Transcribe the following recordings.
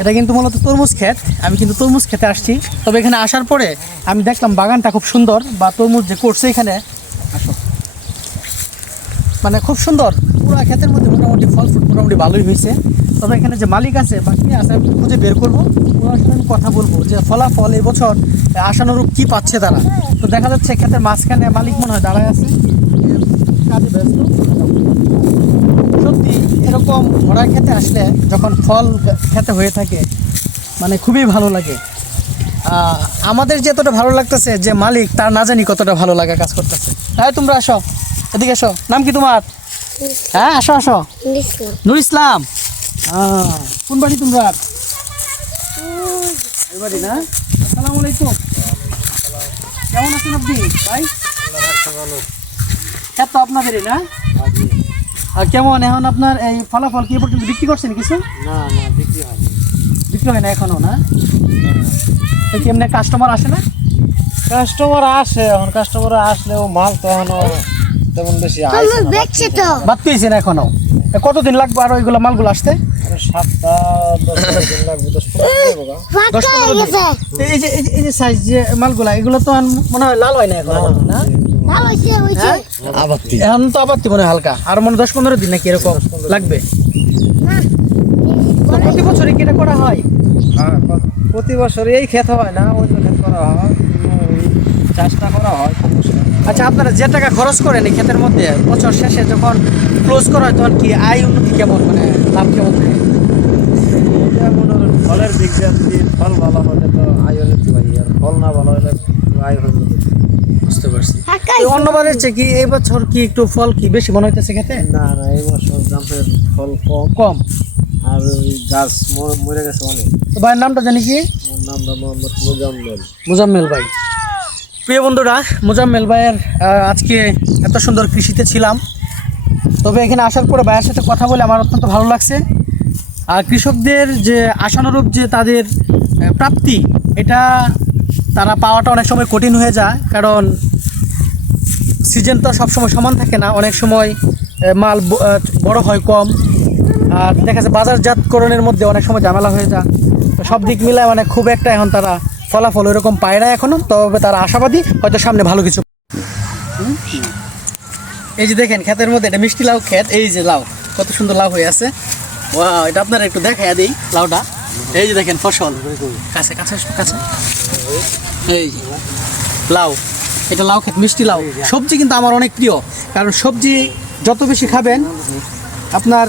এটা কিন্তু মূলত তরমুজ ক্ষেত। আমি কিন্তু তরমুজ খেতে আসছি। তবে এখানে আসার পরে আমি দেখলাম বাগানটা খুব সুন্দর বা তরমুজ যে করছে এখানে আসো মানে খুব সুন্দর। পুরো ক্ষেতের মধ্যে মোটামুটি ফল ফ্রুট মোটামুটি ভালোই হয়েছে। তবে এখানে যে মালিক আছে বা কে আছে আমি খুঁজে বের করব। ওনার সাথে আমি কথা বলব যে ফলাফল এই বছর আশানুরূপ কী পাচ্ছে তারা। তো দেখা যাচ্ছে ক্ষেতের মাঝখানে মালিক মনে হয় দাঁড়ায় আছে। কাজে ব্যস্ত। এরকম ভরা খেতে আসলে যখন ফল খেতে হয়ে থাকে মানে খুবই ভালো লাগে। আমাদের যে এতটা ভালো লাগতেছে যে মালিক তার না জানি কতটা ভালো লাগা কাজ করতেছে। তাই তোমরা আসো এদিকে আসো। নাম কি তোমার? হ্যাঁ আসো আসো। নুর ইসলাম। কোন বাড়ি তোমরা? বাড়ি না? আসসালামু আলাইকুম। কেমন আছেন আপনি? ভাই? হ্যাঁ তো আপনাদেরই না? কেমন এখন আপনার এই ফলাফল কি পর্যন্ত বিক্রি করছেন কিছু? না না বিক্রি হয়নি। বিক্রি হয় না এখনও না? তো কি এমনি কাস্টমার আসে না? কাস্টমার আসে এখন কাস্টমার আসলেও মাল তো এখনও তেমন বেশি আসে তো। বাদ পেয়েছে না এখনও? এ কতদিন লাগবে আর ওইগুলো মালগুলো আসতে? আরও হয়ে এই যে এই যে- এই যে সাইজ যে মালগুলা এগুলো তো আর মনে হয় লাল হয় না এখন না। হ্যাঁ? এখন তো মনে হালকা। আর মনে দশ পনেরো দিন নাকি এরকম লাগবে। না প্রতি বছরই কি করা হয়? হ্যাঁ প্রতি বছর এই ক্ষেত হয় না অন্য ক্ষেত করা হয়। চাষটা করা হয় আচ্ছা আপনারা যে টাকা খরচ করেন এই ক্ষেতের মধ্যে বছর শেষে যখন ক্লোজ করা হয় তখন কি আয় উন্নতি কেমন? মানে লাভ কেমন? থাকে ফলের দিক দিয়ে ফল ভালো হলে তো আয় উন্নতি হয় আর ফল না ভালো হলে আয় উন্নতি। বুঝতে পারছি। অন্যবারের চেয়ে কি এই বছর কি একটু ফল কি বেশি মনে হইতেছে খেতে? না না এই বছর গাছের ফল কম। কম। আর ওই গাছ মর- মরে গেছে অনেক। তো ভাইয়ের নামটা জানি কি? নামটা মোহাম্মদ মুজাম্মেল। মুজাম্মেল ভাই। প্রিয় বন্ধুরা মুজাম্মেল ভাইয়ের আজকে এত সুন্দর কৃষিতে ছিলাম। তবে এখানে আসার পরে ভাইয়ের সাথে কথা বলে আমার অত্যন্ত ভালো লাগছে। আর কৃষকদের যে আশানুরূপ যে তাদের প্রাপ্তি এটা তারা পাওয়াটা অনেক সময় কঠিন হয়ে যায়, কারণ সিজন তো সবসময় সমান থাকে না। অনেক সময় মাল বড় হয় কম, আর দেখা যাচ্ছে বাজারজাতকরণের মধ্যে অনেক সময় ঝামেলা হয়ে যায়। সব দিক মিলায় মানে খুব একটা এখন তারা ফলাফল ওইরকম পায় না এখনও, তবে তারা আশাবাদী হয়তো সামনে ভালো কিছু? এই যে দেখেন, ক্ষেতের মধ্যে এটা মিষ্টি লাউ ক্ষেত, এই যে লাউ, কত সুন্দর লাউ হয়ে আছে। এটা আপনারা একটু দেখাই দিই লাউটা। এই যে দেখেন ফসল। কাছে কাছে কাছে। এই লাউ এটা লাউ খেত মিষ্টি লাউ। সবজি কিন্তু আমার অনেক প্রিয় কারণ সবজি যত বেশি খাবেন আপনার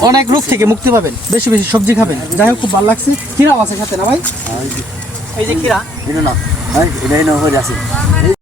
অনেক রোগ থেকে মুক্তি পাবেন বেশি বেশি সবজি খাবেন। যাই হোক খুব ভালো লাগছে। কিরাও আছে খেতে না ভাই? এই যে। কিরা? না হয়ে